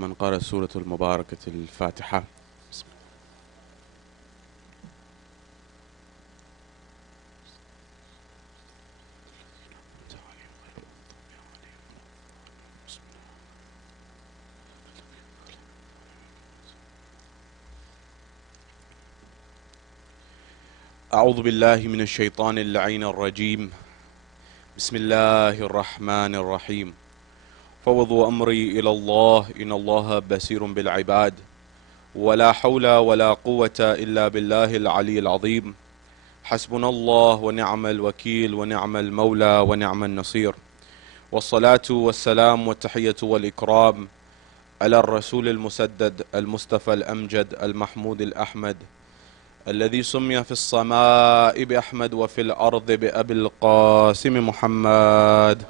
من قرأ سورة المباركة الفاتحة. أعوذ بالله من الشيطان اللعين الرجيم. بسم الله الرحمن الرحيم. فوضوا أمري إلى الله إن الله بصير بالعباد ولا حول ولا قوة إلا بالله العلي العظيم. حسبنا الله ونعم الوكيل ونعم المولى ونعم النصير. والصلاة والسلام والتحية والإكرام على الرسول المسدد المصطفى الأمجد المحمود الأحمد الذي سمي في السماء بأحمد وفي الأرض بأبي القاسم محمد.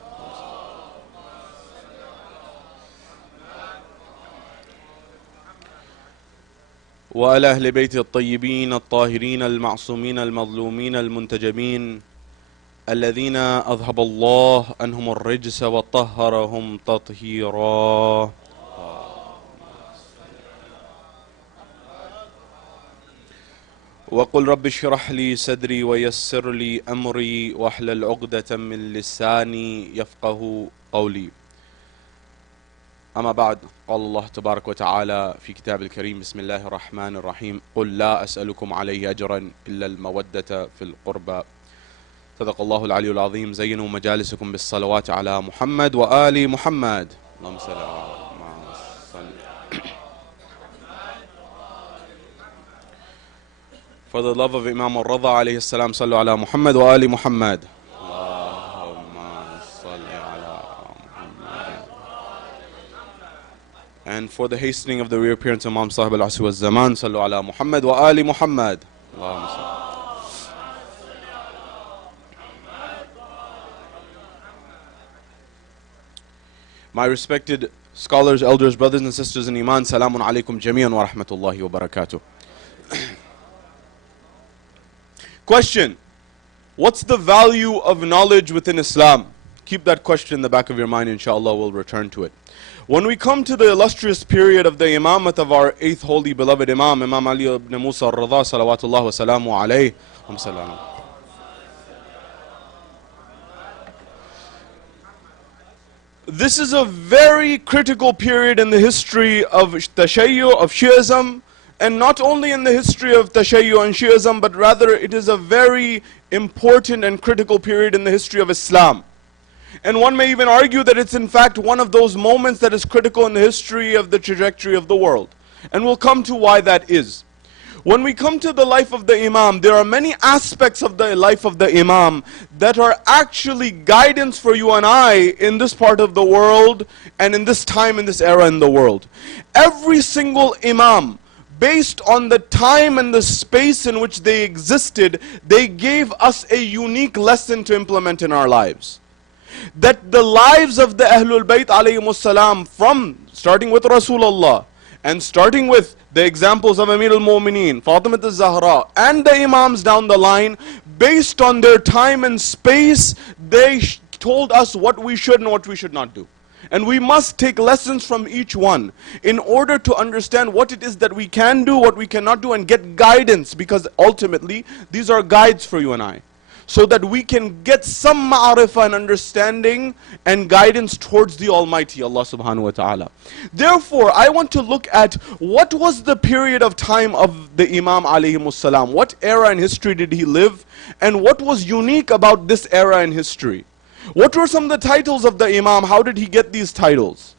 وعلى أهل بيت الطيبين الطاهرين المعصومين المظلومين المنتجبين الذين أذهب الله عنهم الرجس وطهرهم تطهيرا. وقل رب اشرح لي صدري ويسر لي أمري واحلل عقدة من لساني يفقه قولي. أما بعد، قال الله تبارك وتعالى في كتاب الكريم: بسم الله الرحمن الرحيم. قل لا أسألكم عليه أجرا إلا المودة في القربى. صدق الله العلي العظيم. زينوا مجالسكم بالصلوات على محمد وآل محمد. اللهم صل على محمد. For the love of Imam Raza AS, صلوا على محمد وآل محمد. And for the hastening of the reappearance of Imam Sahib al-Asr wal-Zaman, صلوا على محمد وآل محمد. My respected scholars, elders, brothers and sisters in Iman, salamun alaykum jami'an wa rahmatullahi wa barakatuh. Question: what's the value of knowledge within Islam? Keep that question in the back of your mind, inshallah, we'll return to it. When we come to the illustrious period of the imamat of our eighth holy beloved Imam, Imam Ali ibn Musa al-Radha, salawatullah wa salamu alayhi. This is a very critical period in the history of Tashayyu, of Shi'ism, and not only in the history of Tashayyu and Shi'ism, but rather it is a very important and critical period in the history of Islam. And one may even argue that it's in fact one of those moments that is critical in the history of the trajectory of the world. And we'll come to why that is. When we come to the life of the Imam, there are many aspects of the life of the Imam that are actually guidance for you and I in this part of the world and in this time, in this era in the world. Every single Imam, based on the time and the space in which they existed, they gave us a unique lesson to implement in our lives. That the lives of the Ahlul Bayt alayhimus salam, from starting with Rasulullah and starting with the examples of Amir al-Mu'mineen, Fatima al-Zahra, and the Imams down the line, based on their time and space, they told us what we should and what we should not do. And we must take lessons from each one in order to understand what it is that we can do, what we cannot do, and get guidance, because ultimately these are guides for you and I, so that we can get some ma'arifah and understanding and guidance towards the Almighty Allah subhanahu wa ta'ala. Therefore, I want to look at what was the period of time of the Imam alayhimus salam. What era in history did he live, and what was unique about this era in history? What were some of the titles of the Imam? How did he get these titles?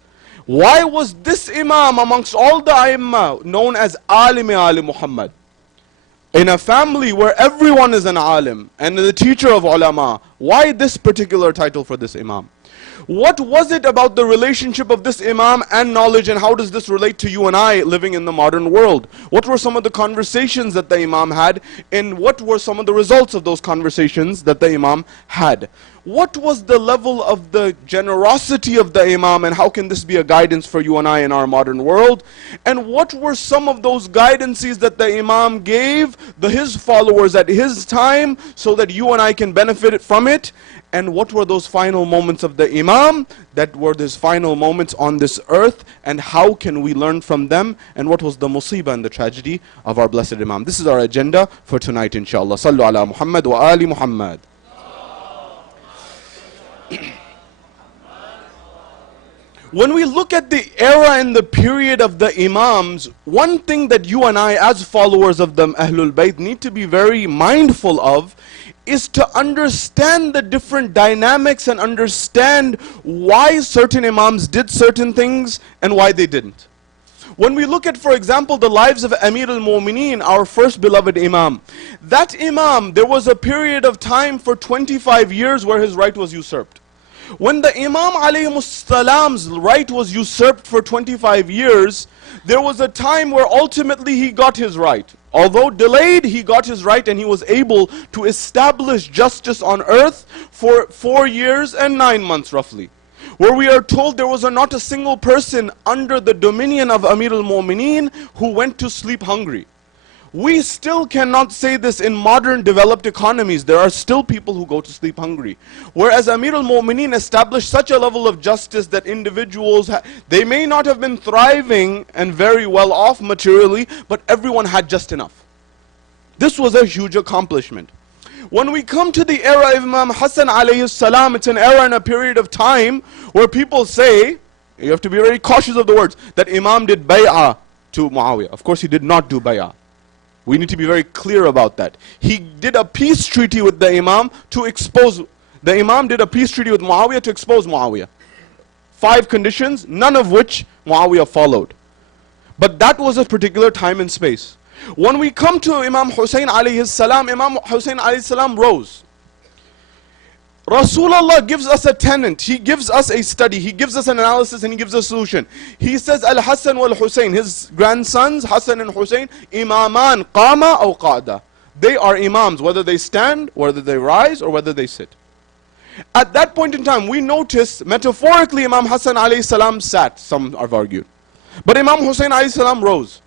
Why was this Imam amongst all the A'immah known as Alim Ali Muhammad? In a family where everyone is an alim and the teacher of ulama, why this particular title for this Imam? What was it about the relationship of this Imam and knowledge, and how does this relate to you and I living in the modern world? What were some of the conversations that the Imam had, and what were some of the results of those conversations that the Imam had? What was the level of the generosity of the Imam, and how can this be a guidance for you and I in our modern world? And what were some of those guidances that the Imam gave his followers at his time, so that you and I can benefit from it? And what were those final moments of the Imam? That were those final moments on this earth, and how can we learn from them? And what was the musibah and the tragedy of our blessed Imam? This is our agenda for tonight, inshallah. Sallu ala Muhammad wa ali Muhammad. When we look at the era and the period of the Imams, one thing that you and I as followers of the Ahlul Bayt need to be very mindful of is to understand the different dynamics and understand why certain Imams did certain things and why they didn't. When we look at, for example, the lives of Amir al-Mu'mineen, our first beloved Imam, that Imam, there was a period of time for 25 years where his right was usurped. When the Imam alayhi salam's right was usurped for 25 years, there was a time where ultimately he got his right. Although delayed, he got his right and he was able to establish justice on earth for 4 years and 9 months roughly. Where we are told there was not a single person under the dominion of Amir al-Mu'mineen who went to sleep hungry. We still cannot say this in modern developed economies. There are still people who go to sleep hungry. Whereas Amir al-Mu'mineen established such a level of justice that individuals, they may not have been thriving and very well off materially, but everyone had just enough. This was a huge accomplishment. When we come to the era of Imam Hassan alayhi salam, it's an era and a period of time where people say, you have to be very cautious of the words, that Imam did bay'ah to Muawiyah. Of course he did not do bay'ah. We need to be very clear about that. He did a peace treaty with the Imam to expose, the Imam did a peace treaty with Muawiyah to expose Muawiyah. 5 conditions, none of which Muawiyah followed. But that was a particular time and space. When we come to Imam Hussein alayhi salam, Imam Hussein alayhi salam rose. Rasulullah gives us a tenet, he gives us a study, he gives us an analysis and he gives us a solution. He says Al-Hassan wal-Hussein, his grandsons Hassan and Hussein, imaman qama aw qa'da. They are imams, whether they stand, whether they rise, or whether they sit. At that point in time, we notice metaphorically Imam Hassan alayhi salam sat, some have argued. But Imam Hussein alayhi salam rose.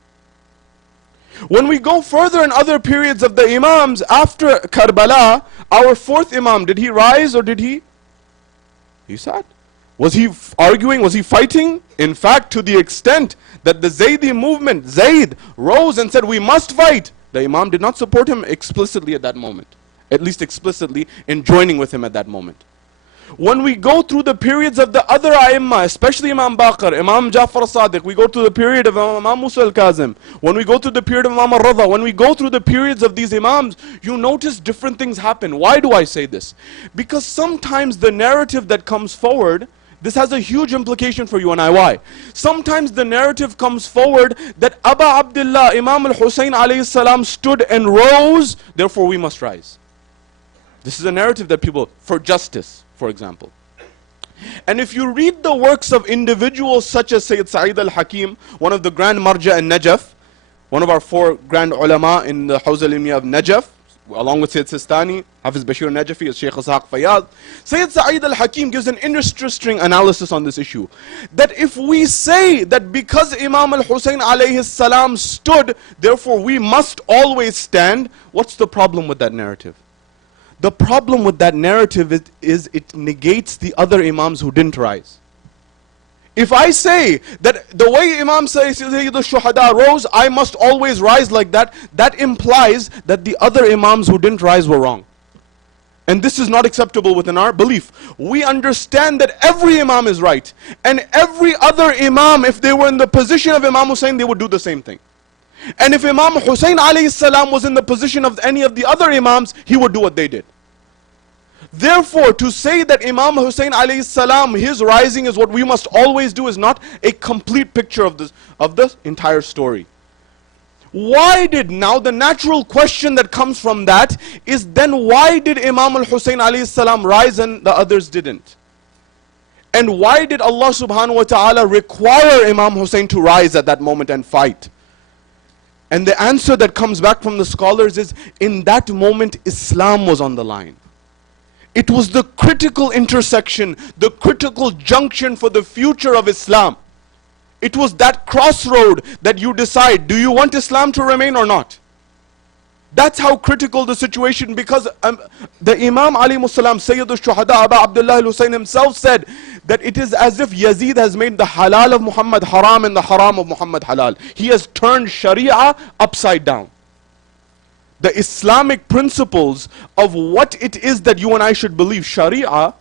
When we go further in other periods of the Imams, after Karbala, our 4th Imam, did he rise or did he? He sat. Was he arguing? Was he fighting? In fact, to the extent that the Zaydi movement, Zayd, rose and said, we must fight. The Imam did not support him explicitly at that moment. At least explicitly in joining with him at that moment. When we go through the periods of the other A'immah, especially Imam Baqir, Imam Ja'far Sadiq, we go through the period of Imam Musa al-Kazim, when we go through the period of Imam Raza, when we go through the periods of these Imams, you notice different things happen. Why do I say this? Because sometimes the narrative that comes forward, this has a huge implication for you and I. Why? Sometimes the narrative comes forward that Aba Abdullah, Imam al-Hussein alayhi salam stood and rose, therefore we must rise. This is a narrative that people, for justice, for example. And if you read the works of individuals such as Sayyid Sa'id al-Hakim, one of the grand marja in Najaf, one of our 4 grand ulama in the Hawza al-Ilmiya of Najaf, along with Sayyid Sistani, Hafiz Bashir Najafi, as Shaykh Ishaq Fayyad, Sayyid Sa'id al-Hakim gives an interesting analysis on this issue. That if we say that because Imam al-Hussein alayhi salam stood, therefore we must always stand, what's the problem with that narrative? The problem with that narrative is it negates the other Imams who didn't rise. If I say that the way Imam says the Shahadat rose, I must always rise like that, that implies that the other Imams who didn't rise were wrong. And this is not acceptable within our belief. We understand that every Imam is right. And every other Imam, if they were in the position of Imam Hussein, they would do the same thing. And if Imam Hussein alayhi salam was in the position of any of the other Imams, he would do what they did. Therefore, to say that Imam Hussein alayhi salam, his rising is what we must always do, is not a complete picture of the entire story. Why did, now the natural question that comes from that is, then why did Imam al-Hussein alayhi salam rise and the others didn't? And why did Allah subhanahu wa ta'ala require Imam Hussein to rise at that moment and fight? And the answer that comes back from the scholars is, in that moment Islam was on the line. It was the critical intersection, the critical junction for the future of Islam. It was that crossroad that you decide, do you want Islam to remain or not? That's how critical the situation, because the Imam alayhi salam, Sayyid al-Shuhada, Aba Abdullah al-Husayn himself said that it is as if Yazid has made the halal of Muhammad haram and the haram of Muhammad halal. He has turned Sharia upside down. The Islamic principles of what it is that you and I should believe. Sharia,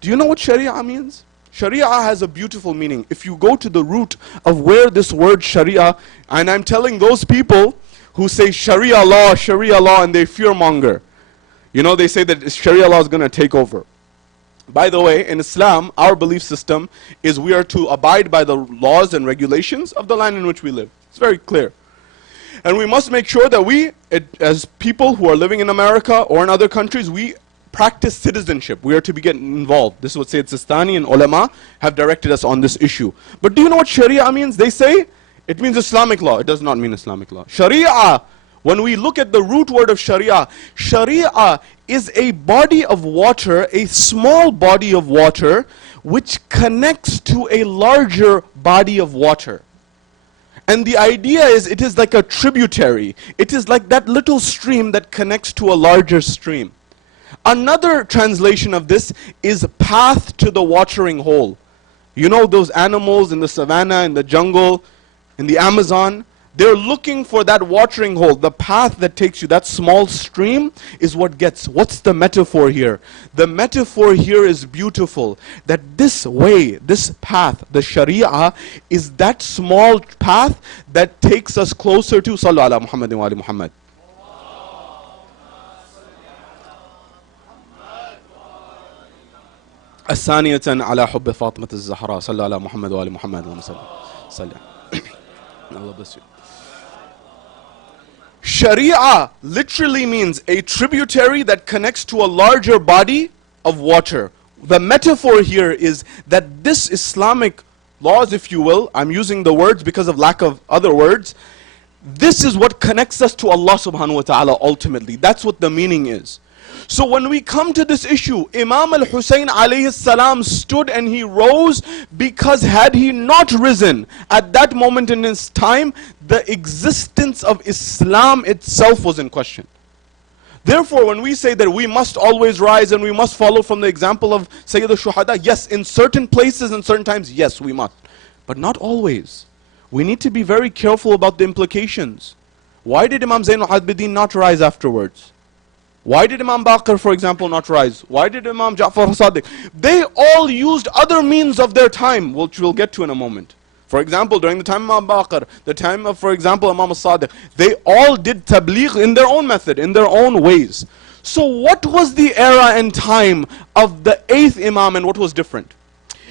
do you know what Sharia means? Sharia has a beautiful meaning. If you go to the root of where this word Sharia, and I'm telling those people who say Sharia law, and they fearmonger. You know, they say that Sharia law is going to take over. By the way, in Islam, our belief system is we are to abide by the laws and regulations of the land in which we live. It's very clear. And we must make sure that we, as people who are living in America or in other countries, we practice citizenship. We are to be getting involved. This is what Sayyid Sistani and ulama have directed us on this issue. But do you know what Sharia means? They say it means Islamic law. It does not mean Islamic law. Sharia, when we look at the root word of Sharia, Sharia is a body of water, a small body of water, which connects to a larger body of water. And the idea is it is like a tributary. It is like that little stream that connects to a larger stream. Another translation of this is path to the watering hole. You know those animals in the savannah, in the jungle, in the Amazon? They're looking for that watering hole. The path that takes you, that small stream, is what gets. What's the metaphor here? The metaphor here is beautiful. That this way, this path, the Sharia, is that small path that takes us closer to Sallu ala Muhammadin wa ali Muhammad. الثانية على حب فاطمة الزهراء صلى على محمد وآل محمد وسلم. Allah bless you. Sharia literally means a tributary that connects to a larger body of water. The metaphor here is that this Islamic laws, if you will, I'm using the words because of lack of other words, this is what connects us to Allah subhanahu wa ta'ala ultimately. That's what the meaning is. So when we come to this issue, Imam al-Husayn alayhi salam stood and he rose because had he not risen at that moment in his time, the existence of Islam itself was in question. Therefore, when we say that we must always rise and we must follow from the example of Sayyid al-Shuhada, yes, in certain places and certain times, yes, we must. But not always. We need to be very careful about the implications. Why did Imam Zain al-Abidin not rise afterwards? Why did Imam Baqir, for example, not rise? Why did Imam Ja'far Sadiq? They all used other means of their time, which we'll get to in a moment. For example, during the time of Imam Baqir, the time of, for example, Imam Sadiq, they all did tabligh in their own method, in their own ways. So what was the era and time of the 8th Imam and what was different?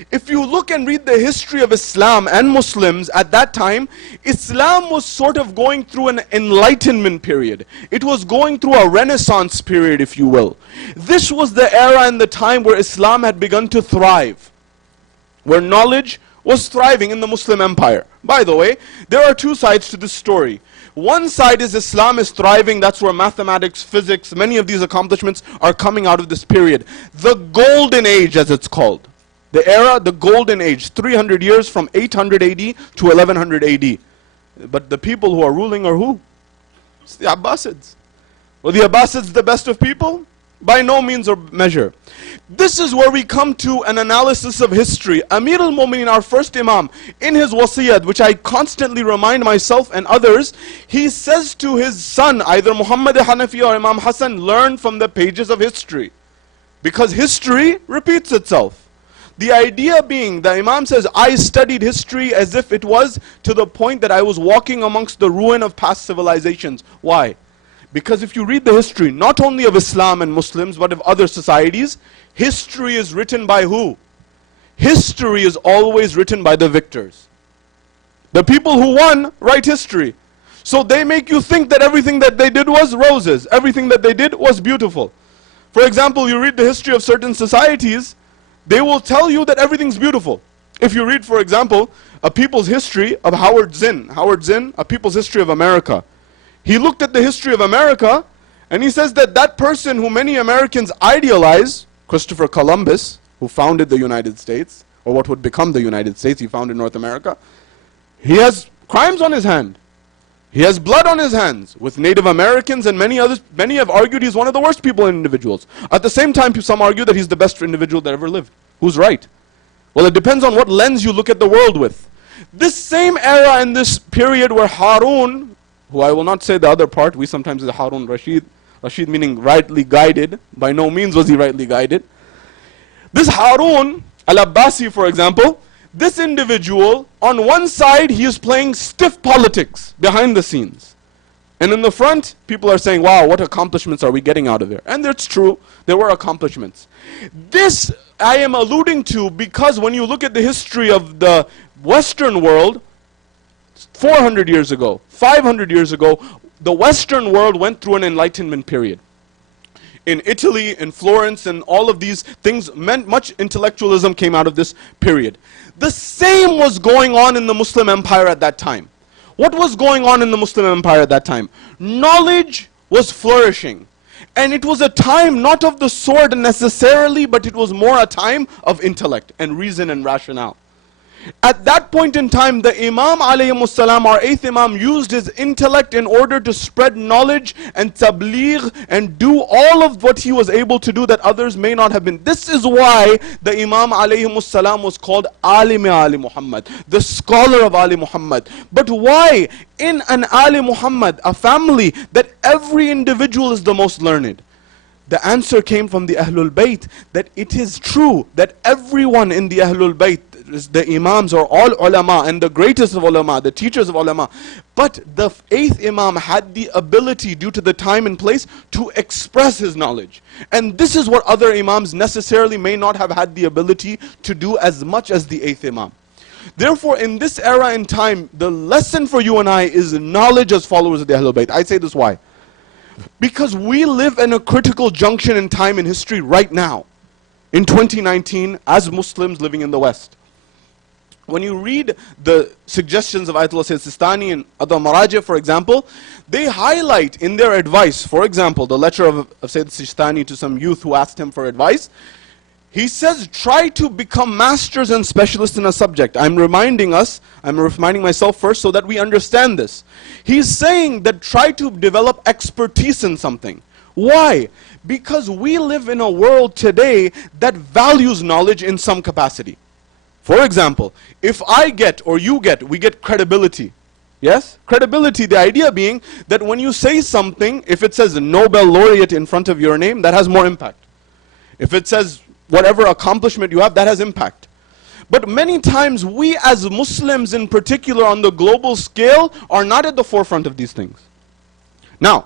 If you look and read the history of Islam and Muslims at that time, Islam was sort of going through an enlightenment period. It was going through a renaissance period, if you will. This was the era and the time where Islam had begun to thrive, where knowledge was thriving in the Muslim empire. By the way, there are two sides to this story. One side is Islam is thriving, that's where mathematics, physics, many of these accomplishments are coming out of this period. The golden age, as it's called. The era, the golden age, 300 years from 800 AD to 1100 AD. But the people who are ruling are who? It's the Abbasids. Were the Abbasids the best of people? By no means or measure. This is where we come to an analysis of history. Amir al-Mu'mineen, our first Imam, in his wasiyat, which I constantly remind myself and others, he says to his son, either Muhammad Hanafi or Imam Hassan, learn from the pages of history. Because history repeats itself. The idea being, the Imam says, I studied history as if it was to the point that I was walking amongst the ruin of past civilizations. Why? Because if you read the history, not only of Islam and Muslims, but of other societies, history is written by who? History is always written by the victors. The people who won write history. So they make you think that everything that they did was roses. Everything that they did was beautiful. For example, you read the history of certain societies, they will tell you that everything's beautiful. If you read, for example, a people's history of Howard Zinn, A People's History of America. He looked at the history of America and he says that that person who many Americans idealize, Christopher Columbus, who founded the United States, or what would become the United States, he founded North America, he has crimes on his hand. He has blood on his hands with Native Americans and many others. Many have argued he's one of the worst people and individuals. At the same time, some argue that he's the best individual that ever lived. Who's right? Well, it depends on what lens you look at the world with. This same era and this period where Harun, who I will not say the other part, we sometimes say Harun Rashid, Rashid meaning rightly guided, by no means was he rightly guided. This Harun al-Abbasi, for example, this individual, on one side, he is playing stiff politics behind the scenes. And in the front, people are saying, wow, what accomplishments are we getting out of there? And it's true, there were accomplishments. This I am alluding to because when you look at the history of the Western world, 400 years ago, 500 years ago, the Western world went through an Enlightenment period. In Italy, in Florence, and all of these things, much intellectualism came out of this period. The same was going on in the Muslim empire at that time. What was going on in the Muslim empire at that time? Knowledge was flourishing. And it was a time not of the sword necessarily, but it was more a time of intellect and reason and rationale. At that point in time, the Imam alayhi salam, our 8th Imam, used his intellect in order to spread knowledge and tabligh and do all of what he was able to do that others may not have been. This is why the Imam alayhi salam was called Alim Ali Muhammad, the scholar of Ali Muhammad. But why in an Ali Muhammad, a family that every individual is the most learned? The answer came from the Ahlul Bayt, that it is true that everyone in the Ahlul Bayt, the Imams are all ulama and the greatest of ulama, the teachers of ulama. But the 8th Imam had the ability, due to the time and place, to express his knowledge. And this is what other Imams necessarily may not have had the ability to do as much as the 8th Imam. Therefore, in this era and time, the lesson for you and I is knowledge as followers of the Ahlul Bayt. I say this why? Because we live in a critical junction in time in history right now, in 2019, as Muslims living in the West. When you read the suggestions of Ayatollah Sayyid Sistani and other Maraja, for example, they highlight in their advice, for example, the letter of Sayyid Sistani to some youth who asked him for advice. He says, try to become masters and specialists in a subject. I'm reminding myself first so that we understand this. He's saying that try to develop expertise in something. Why? Because we live in a world today that values knowledge in some capacity. For example, if I get or you get, we get credibility. Yes? Credibility, the idea being that when you say something, if it says Nobel laureate in front of your name, that has more impact. If it says whatever accomplishment you have, that has impact. But many times we as Muslims in particular on the global scale are not at the forefront of these things. Now,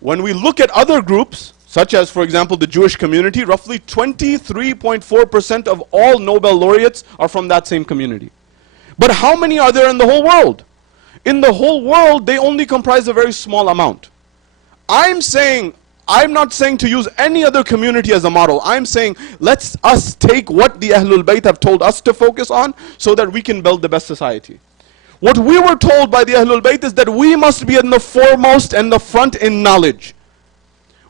when we look at other groups, such as, for example, the Jewish community, roughly 23.4% of all Nobel laureates are from that same community. But how many are there in the whole world? In the whole world, they only comprise a very small amount. I'm not saying to use any other community as a model. I'm saying let's us take what the Ahlul Bayt have told us to focus on so that we can build the best society. What we were told by the Ahlul Bayt is that we must be in the foremost and the front in knowledge.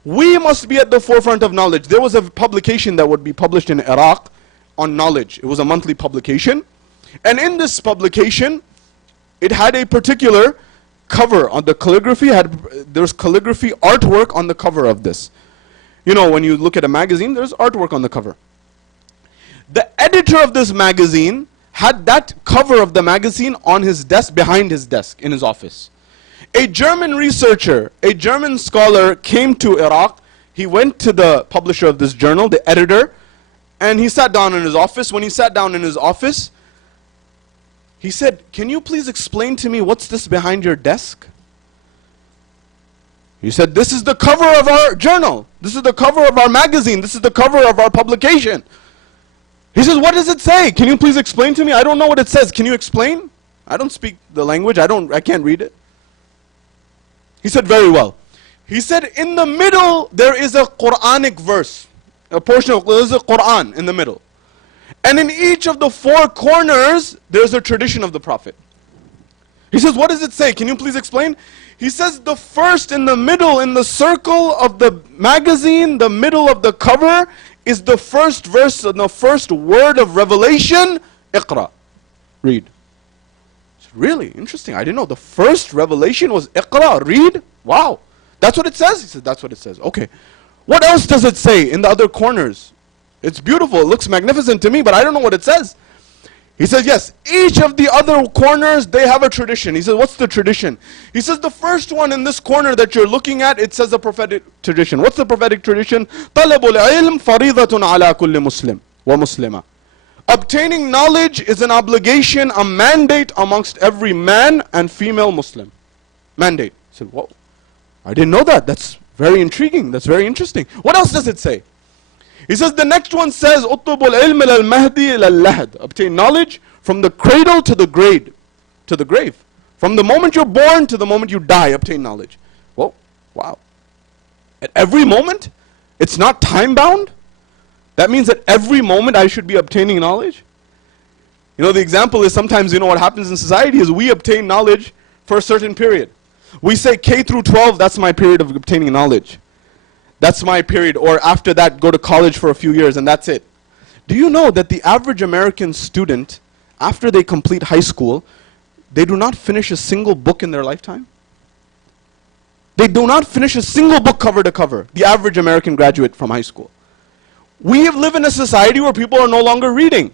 We must be at the forefront of knowledge. There was a publication that would be published in Iraq on knowledge. It was a monthly publication. And in this publication, it had a particular cover on the calligraphy. There's calligraphy artwork on the cover of this. You know, when you look at a magazine, there's artwork on the cover. The editor of this magazine had that cover of the magazine on his desk, behind his desk, in his office. A German researcher, a German scholar came to Iraq. He went to the publisher of this journal, the editor, and he sat down in his office. When he sat down in his office, he said, "Can you please explain to me what's this behind your desk?" He said, "This is the cover of our journal. This is the cover of our magazine. This is the cover of our publication." He says, "What does it say? Can you please explain to me? I don't know what it says. Can you explain? I don't speak the language. I can't read it." He said, "Very well." He said, "In the middle there is a Quranic verse. A portion of there's a Quran in the middle. And in each of the 4 corners there's a tradition of the Prophet." He says, "What does it say? Can you please explain?" He says, "The first in the middle, in the circle of the magazine, the middle of the cover, is the first verse and the first word of revelation, Iqra. Read." really interesting. I didn't know. The first revelation was Iqra, read. Wow. That's what it says? He said, that's what it says. Okay. What else does it say in the other corners? It's beautiful. It looks magnificent to me, but I don't know what it says. He says, yes, each of the other corners, they have a tradition. He says, what's the tradition? He says, the first one in this corner that you're looking at, it says a prophetic tradition. What's the prophetic tradition? طَلَبُ الْعِلْمِ فَرِيضَةٌ عَلَى كُلِّ مُسْلِمٍ وَمُسْلِمَةٍ. Obtaining knowledge is an obligation, a mandate amongst every man and female Muslim. Mandate. He said, whoa, I didn't know that. That's very intriguing. That's very interesting. What else does it say? He says the next one says, اُطْلُبُ الْعِلْمِ لَلْمَهْدِ لَلْلَهْدِ. Obtain knowledge from the cradle to the grave. To the grave. From the moment you're born to the moment you die, obtain knowledge. Whoa, wow. At every moment? It's not time bound? That means at every moment I should be obtaining knowledge? You know, the example is sometimes, you know, what happens in society is we obtain knowledge for a certain period. We say K through 12, that's my period of obtaining knowledge. That's my period. Or after that, go to college for a few years and that's it. Do you know that the average American student, after they complete high school, they do not finish a single book in their lifetime? They do not finish a single book cover to cover, the average American graduate from high school. We live in a society where people are no longer reading,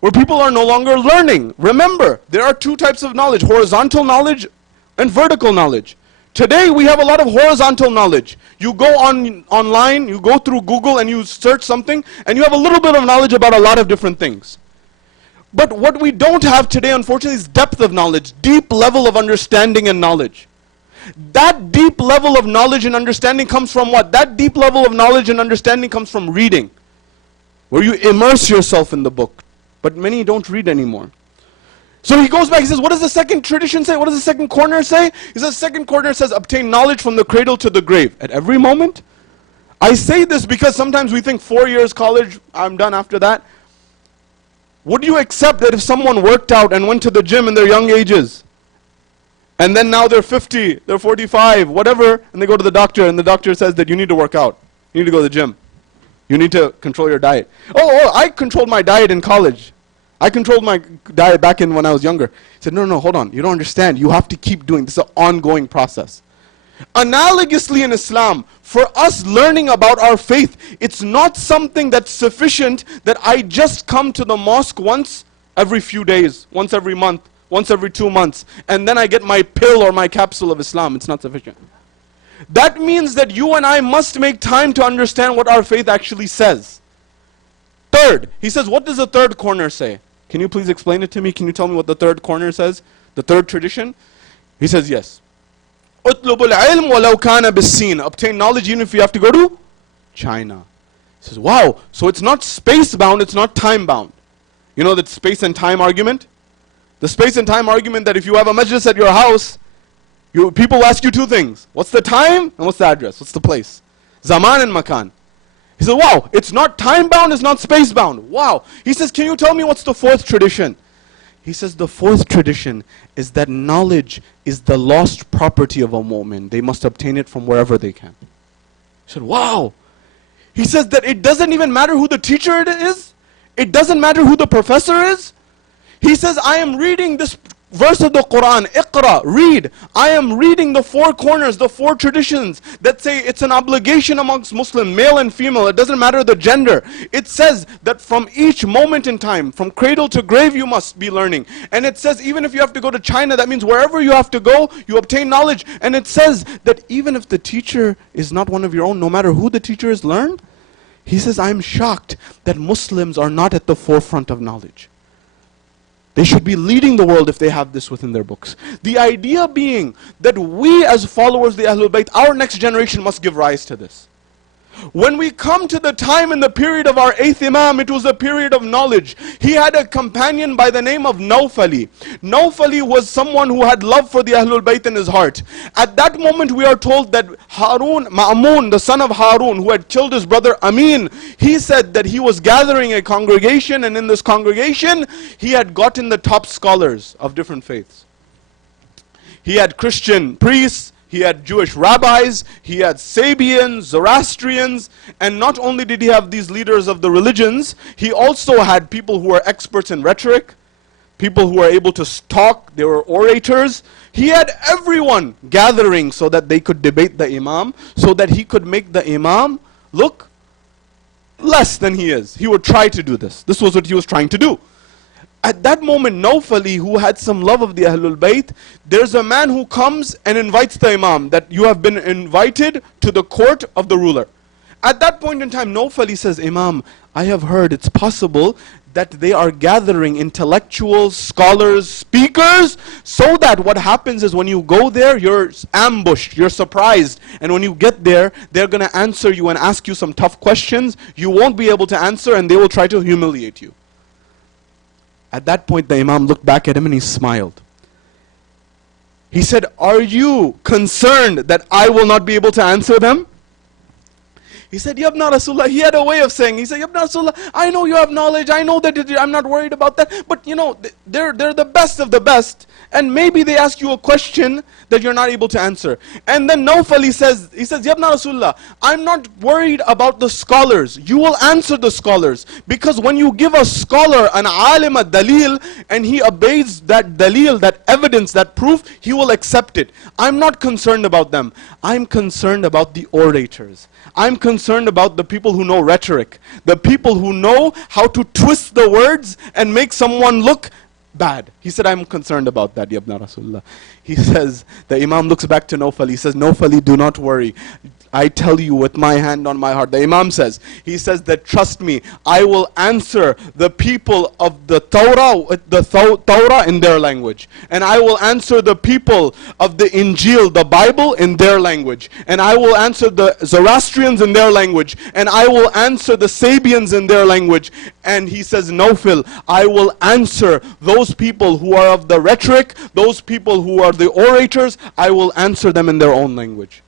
where people are no longer learning. Remember, there are two types of knowledge, horizontal knowledge and vertical knowledge. Today we have a lot of horizontal knowledge. You go online, you go through Google and you search something and you have a little bit of knowledge about a lot of different things. But what we don't have today, unfortunately, is depth of knowledge, deep level of understanding and knowledge. That deep level of knowledge and understanding comes from what? That deep level of knowledge and understanding comes from reading, where you immerse yourself in the book. But many don't read anymore. So he goes back, he says, what does the second tradition say? What does the second corner say? He says, second corner says, obtain knowledge from the cradle to the grave. At every moment? I say this because sometimes we think 4 years college, I'm done after that. Would you accept that if someone worked out and went to the gym in their young ages, and then now they're 50, they're 45, whatever, and they go to the doctor and the doctor says that you need to work out, you need to go to the gym, you need to control your diet. Oh, I controlled my diet in college. I controlled my diet back in when I was younger. He said, no, hold on. You don't understand. You have to keep doing this. This is an ongoing process. Analogously in Islam, for us learning about our faith, it's not something that's sufficient that I just come to the mosque once every few days, once every month, once every 2 months, and then I get my pill or my capsule of Islam. It's not sufficient. That means that you and I must make time to understand what our faith actually says. Third, he says, what does the third corner say? Can you please explain it to me? Can you tell me what the third corner says? The third tradition? He says, yes. اُطْلُبُ الْعِلْمِ وَلَوْ كَانَ بِالسِّينِ. Obtain knowledge even if you have to go to China. He says, wow, so it's not space bound, it's not time bound. You know that space and time argument? The space and time argument that if you have a majlis at your house, people ask you two things. What's the time and what's the address? What's the place? Zaman and Makan. He said, wow, it's not time bound, it's not space bound. Wow. He says, can you tell me what's the fourth tradition? He says, the fourth tradition is that knowledge is the lost property of a mu'min. They must obtain it from wherever they can. He said, wow. He says that it doesn't even matter who the teacher it is. It doesn't matter who the professor is. He says, I am reading this verse of the Quran, Iqra, read. I am reading the four corners, the four traditions that say it's an obligation amongst Muslim, male and female. It doesn't matter the gender. It says that from each moment in time, from cradle to grave, you must be learning. And it says even if you have to go to China, that means wherever you have to go, you obtain knowledge. And it says that even if the teacher is not one of your own, no matter who the teacher is, learn. He says, I'm shocked that Muslims are not at the forefront of knowledge. They should be leading the world if they have this within their books. The idea being that we as followers of the Ahlul Bayt, our next generation must give rise to this. When we come to the time in the period of our 8th Imam, it was a period of knowledge. He had a companion by the name of Nawfali. Nawfali was someone who had love for the Ahlul Bayt in his heart. At that moment we are told that Ma'mun, the son of Harun, who had killed his brother Amin, he said that he was gathering a congregation, and in this congregation he had gotten the top scholars of different faiths. He had Christian priests, he had Jewish rabbis, he had Sabians, Zoroastrians, and not only did he have these leaders of the religions, he also had people who were experts in rhetoric, people who were able to talk, they were orators. He had everyone gathering so that they could debate the Imam, so that he could make the Imam look less than he is. He would try to do this. This was what he was trying to do. At that moment, Nawfali, who had some love of the Ahlul Bayt, there's a man who comes and invites the Imam, that you have been invited to the court of the ruler. At that point in time, Nawfali says, Imam, I have heard it's possible that they are gathering intellectuals, scholars, speakers, so that what happens is when you go there, you're ambushed, you're surprised, and when you get there, they're going to answer you and ask you some tough questions. You won't be able to answer, and they will try to humiliate you. At that point, the Imam looked back at him and he smiled. He said, are you concerned that I will not be able to answer them? He said, Yabna Rasulullah. He had a way of saying, he said, Yabna Rasulullah, I know you have knowledge, I know that I'm not worried about that, but you know, they're the best of the best, and maybe they ask you a question that you're not able to answer. And then Nawfali says, he says, Yabna Rasulullah, I'm not worried about the scholars. You will answer the scholars, because when you give a scholar, an alim, a dalil, and he obeys that dalil, that evidence, that proof, he will accept it. I'm not concerned about them. I'm concerned about the orators. I'm concerned about the people who know rhetoric, the people who know how to twist the words and make someone look bad. He said, I'm concerned about that, Yabna Rasulullah. He says, the Imam looks back to Nawfali. He says, Nawfali, do not worry. I tell you with my hand on my heart. The Imam says, he says that trust me, I will answer the people of the Torah in their language. And I will answer the people of the Injil, the Bible, in their language. And I will answer the Zoroastrians in their language. And I will answer the Sabians in their language. And he says, Nawfal, I will answer those people who are of the rhetoric, those people who are the orators, I will answer them in their own language.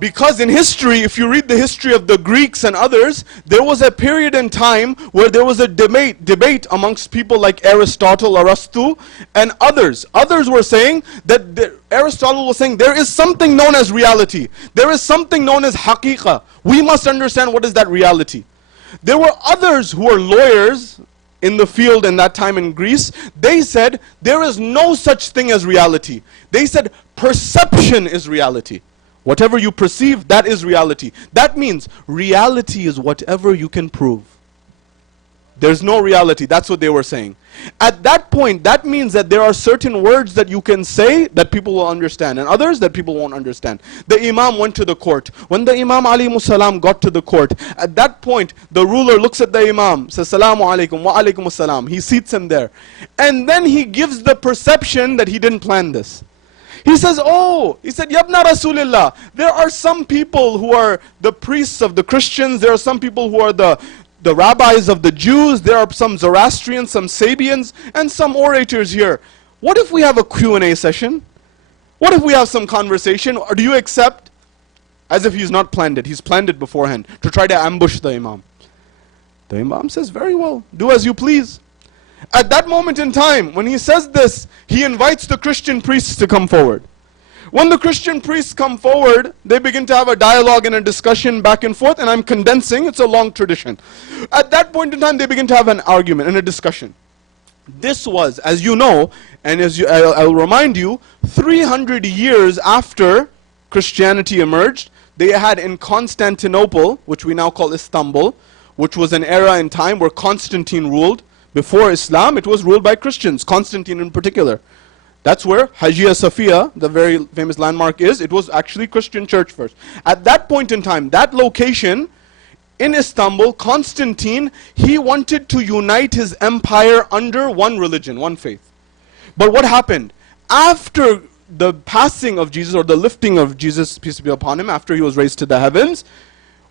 Because in history, if you read the history of the Greeks and others, there was a period in time where there was a debate amongst people like Aristotle, Arastu, and others. Others were saying that Aristotle was saying there is something known as reality. There is something known as haqiqah. We must understand what is that reality. There were others who were lawyers in the field in that time in Greece. They said there is no such thing as reality. They said perception is reality. Whatever you perceive, that is reality. That means reality is whatever you can prove. There's no reality. That's what they were saying. At that point, that means that there are certain words that you can say that people will understand, and others that people won't understand. The Imam went to the court. When the Imam alayhi salam got to the court, at that point, the ruler looks at the Imam, says, Salamu alaikum, wa alaikum salam. He seats him there. And then he gives the perception that he didn't plan this. He says, oh, he said, Yabna Rasulullah, there are some people who are the priests of the Christians, there are some people who are the rabbis of the Jews, there are some Zoroastrians, some Sabians, and some orators here. What if we have a Q&A session? What if we have some conversation? Or do you accept? As if he's not planned it. He's planned it beforehand to try to ambush the Imam. The Imam says, very well, do as you please. At that moment in time, when he says this, he invites the Christian priests to come forward. When the Christian priests come forward, they begin to have a dialogue and a discussion back and forth, and I'm condensing, it's a long tradition. At that point in time, they begin to have an argument and a discussion. This was, as you know, and as I'll remind you, 300 years after Christianity emerged, they had in Constantinople, which we now call Istanbul, which was an era in time where Constantine ruled. Before Islam, it was ruled by Christians, Constantine in particular. That's where Hagia Sophia, the very famous landmark, is. It was actually Christian church first. At that point in time, that location in Istanbul, Constantine, he wanted to unite his empire under one religion, one faith. But what happened? After the passing of Jesus, or the lifting of Jesus, peace be upon him, after he was raised to the heavens,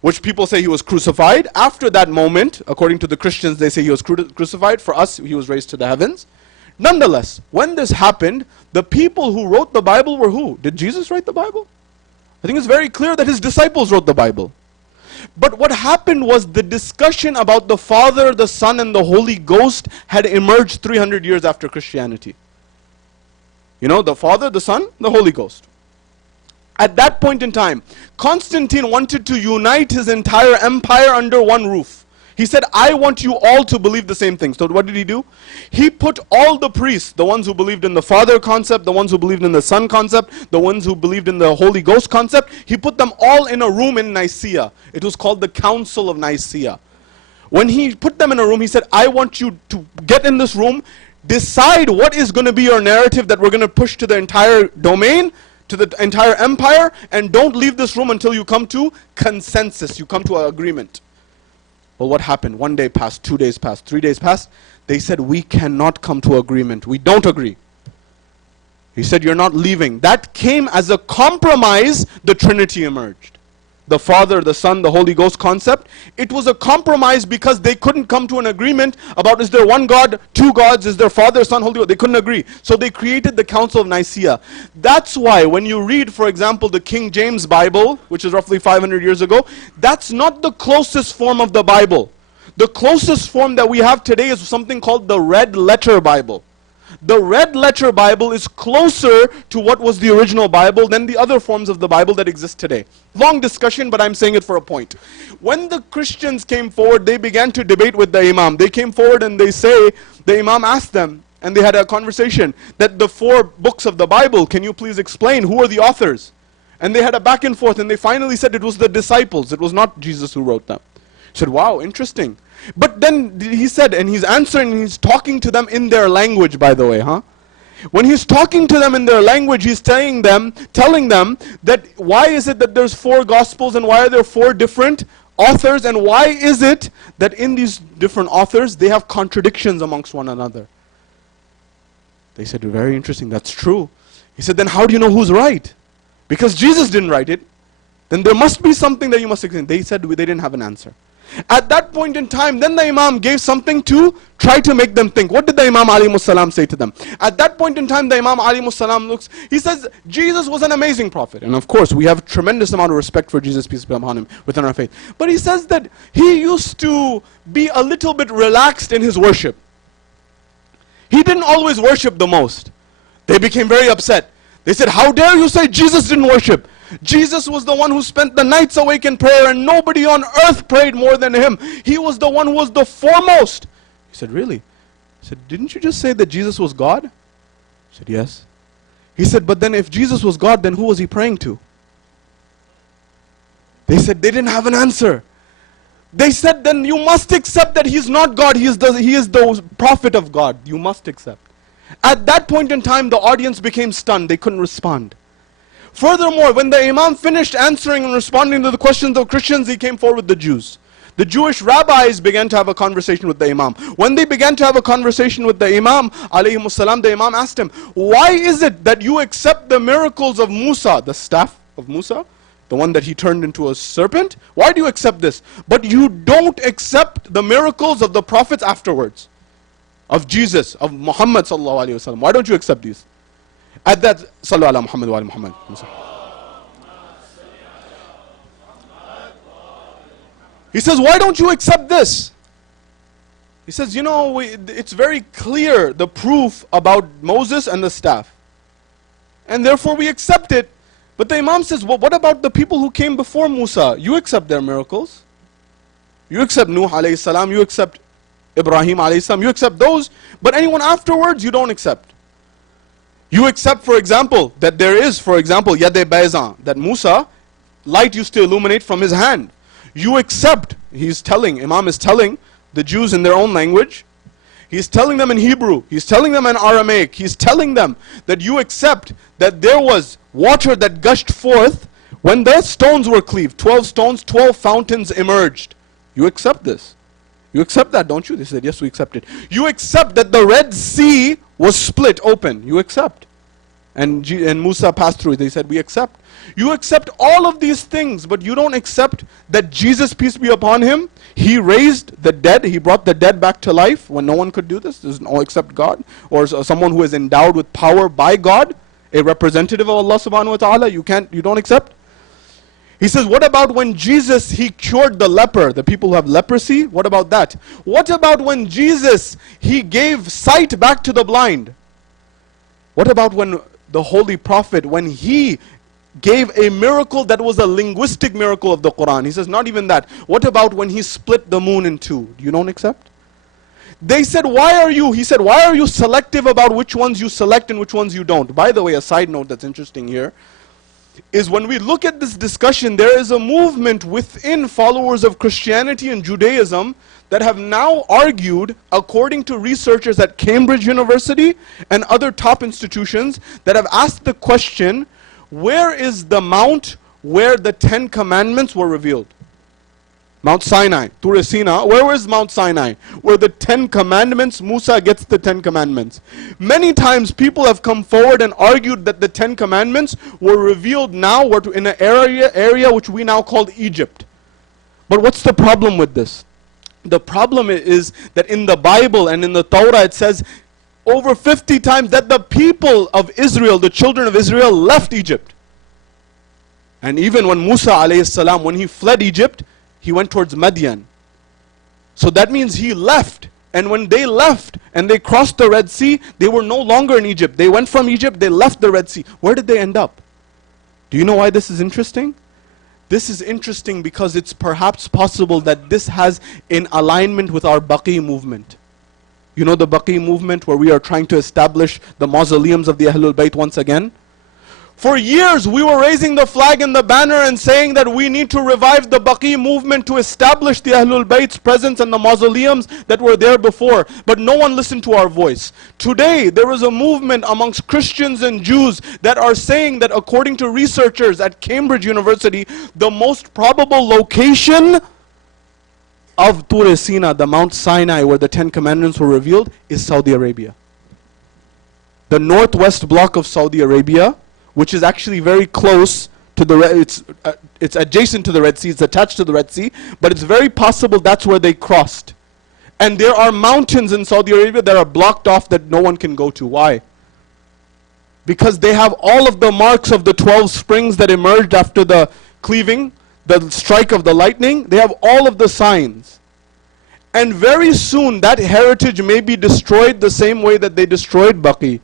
which people say he was crucified. After that moment, according to the Christians, they say he was crucified. For us, he was raised to the heavens. Nonetheless, when this happened, the people who wrote the Bible were who? Did Jesus write the Bible? I think it's very clear that his disciples wrote the Bible. But what happened was the discussion about the Father, the Son, and the Holy Ghost had emerged 300 years after Christianity. You know, the Father, the Son, the Holy Ghost. At that point in time, Constantine wanted to unite his entire empire under one roof. He said, I want you all to believe the same thing. So what did he do? He put all the priests, the ones who believed in the Father concept, the ones who believed in the Son concept, the ones who believed in the Holy Ghost concept, he put them all in a room in Nicaea. It was called the Council of Nicaea. When he put them in a room, he said, I want you to get in this room, decide what is going to be your narrative that we're going to push to the entire domain, to the entire empire, and don't leave this room until you come to consensus, you come to an agreement. Well, what happened? 1 day passed, 2 days passed, 3 days passed. They said, we cannot come to agreement. We don't agree. He said, you're not leaving. That came as a compromise. The Trinity emerged. The Father, the Son, the Holy Ghost concept. It was a compromise because they couldn't come to an agreement about, is there one God, two gods, is there Father, Son, Holy Ghost? They couldn't agree. So they created the Council of Nicaea. That's why when you read, for example, the King James Bible, which is roughly 500 years ago, that's not the closest form of the Bible. The closest form that we have today is something called the Red Letter Bible. The Red Letter Bible is closer to what was the original Bible than the other forms of the Bible that exist today. Long discussion, but I'm saying it for a point. When the Christians came forward, they began to debate with the Imam. They came forward and they say, the Imam asked them, and they had a conversation, that the 4 books of the Bible, can you please explain who are the authors? And they had a back and forth, and they finally said it was the disciples. It was not Jesus who wrote them. He said, wow, interesting. But then he said, and he's answering, and he's talking to them in their language, by the way, huh? When he's talking to them in their language, he's telling them that why is it that there's 4 gospels, and why are there 4 different authors, and why is it that in these different authors, they have contradictions amongst one another? They said, very interesting, that's true. He said, then how do you know who's right? Because Jesus didn't write it. Then there must be something that you must explain. They said they didn't have an answer. At that point in time, then the Imam gave something to try to make them think. What did the Imam alayhi salam say to them? At that point in time, the Imam alayhi salam looks, he says, Jesus was an amazing prophet. And of course, we have a tremendous amount of respect for Jesus, peace be upon him, within our faith. But he says that he used to be a little bit relaxed in his worship. He didn't always worship the most. They became very upset. They said, how dare you say Jesus didn't worship? Jesus was the one who spent the nights awake in prayer, and nobody on earth prayed more than him. He was the one who was the foremost. He said, really? He said, didn't you just say that Jesus was God? He said, yes. He said, but then if Jesus was God, then who was he praying to? They said they didn't have an answer. They said, then you must accept that he's not God. He is the prophet of God. You must accept. At that point in time, the audience became stunned. They couldn't respond. Furthermore, when the Imam finished answering and responding to the questions of Christians, he came forward with the Jews. The Jewish rabbis began to have a conversation with the Imam. When they began to have a conversation with the Imam, alayhi salam, the Imam asked him, why is it that you accept the miracles of Musa, the staff of Musa, the one that he turned into a serpent? Why do you accept this? But you don't accept the miracles of the prophets afterwards, of Jesus, of Muhammad sallallahu alayhi wa sallam. Why don't you accept these? At that, sallu ala Muhammad wa ala Muhammad. He says, why don't you accept this? He says, you know, it's very clear, the proof about Moses and the staff. And therefore we accept it. But the Imam says, well, what about the people who came before Musa? You accept their miracles. You accept Nuh alayhi salam, you accept Ibrahim alayhi salam, you accept those. But anyone afterwards, you don't accept. You accept, for example, that there is, for example, Yad-e Bayzan, that Musa, light used to illuminate from his hand. You accept, Imam is telling the Jews in their own language, he's telling them in Hebrew, he's telling them in Aramaic, he's telling them that you accept that there was water that gushed forth when the stones were cleaved. 12 stones, 12 fountains emerged. You accept this. You accept that, don't you? They said, yes, we accept it. You accept that the Red Sea was split open. You accept. And Musa passed through it. They said, we accept. You accept all of these things, but you don't accept that Jesus, peace be upon him, he raised the dead. He brought the dead back to life when no one could do this. There's no except God. Or someone who is endowed with power by God, a representative of Allah subhanahu wa ta'ala. You don't accept. He says, what about when Jesus, he cured the leper, the people who have leprosy? What about that? What about when Jesus, he gave sight back to the blind? What about when the Holy Prophet, when he gave a miracle that was a linguistic miracle of the Quran. He says, not even that. What about when he split the moon in two? You don't accept? They said, why are you, he said, why are you selective about which ones you select and which ones you don't? By the way, a side note that's interesting here is when we look at this discussion, there is a movement within followers of Christianity and Judaism that have now argued, according to researchers at Cambridge University and other top institutions, that have asked the question, where is the mount where the 10 commandments were revealed? Mount Sinai, Tur Sina. Where is Mount Sinai? Where the 10 commandments, Musa gets the 10 commandments. Many times people have come forward and argued that the 10 commandments were revealed now in an area which we now call Egypt. But what's the problem with this? The problem is that in the Bible and in the Torah it says over 50 times that the people of Israel, the children of Israel, left Egypt. And even when Musa alayhi salam, when he fled Egypt, he went towards Madian. So that means he left. And when they left and they crossed the Red Sea, they were no longer in Egypt. They went from Egypt, they left the Red Sea. Where did they end up? Do you know why this is interesting? This is interesting because it's perhaps possible that this has in alignment with our Baqi movement. You know the Baqi movement where we are trying to establish the mausoleums of the Ahlul Bayt once again? For years we were raising the flag and the banner and saying that we need to revive the Baqi movement to establish the Ahlul Bayt's presence and the mausoleums that were there before. But no one listened to our voice. Today there is a movement amongst Christians and Jews that are saying that according to researchers at Cambridge University, the most probable location of Tur Sina, the Mount Sinai where the 10 commandments were revealed, is Saudi Arabia. The northwest block of Saudi Arabia, which is actually very close to the it's adjacent to the Red Sea, it's attached to the Red Sea, but it's very possible that's where they crossed. And there are mountains in Saudi Arabia that are blocked off that no one can go to. Why? Because they have all of the marks of the 12 springs that emerged after the cleaving, the strike of the lightning. They have all of the signs. And very soon that heritage may be destroyed the same way that they destroyed Baqi.